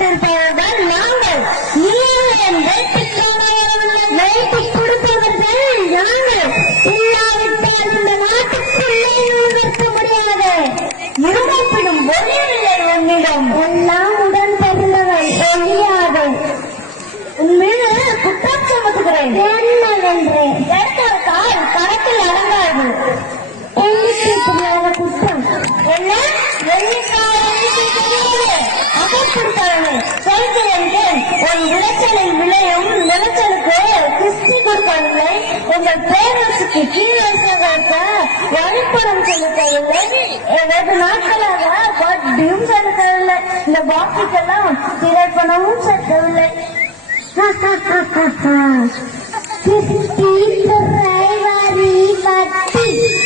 கொடுத்திருப்பவர்கள் நாங்கள். வைத்து கொடுப்பவர்கள் நாங்கள். இல்லாவிட்டால் இந்த நாட்டுக்குள்ளே நுழைக்க முடியாது. இருமைப்பிடும் ஒளியில்லை உன்னிடம். எல்லாம் உடன் பிறந்தவை ஒழியாது. உன்மீது குற்றம் சுமத்துகிறேன். என்னவென்று எடுத்தவர்கால் கரத்தில் அடங்காது. எண்ணிக்கை தெரியாத குற்றம் என்ன? சொல்கிறேன். உன் விளைச்சலில் விளையும் விளைச்சலுக்கு கிறிஸ்தி கொடுக்கவில்லை. உங்கள் பேரரசுக்கு கீழேசகாக்க வழிபடம் செலுத்தவில்லை. வெகு நாட்களாக வட்டியும் செலுத்தவில்லை. இந்த பாக்கிக்கெல்லாம் திரைப்பணமும் செலுத்தவில்லை. கிறிஸ்தி துறை வரி பட்டி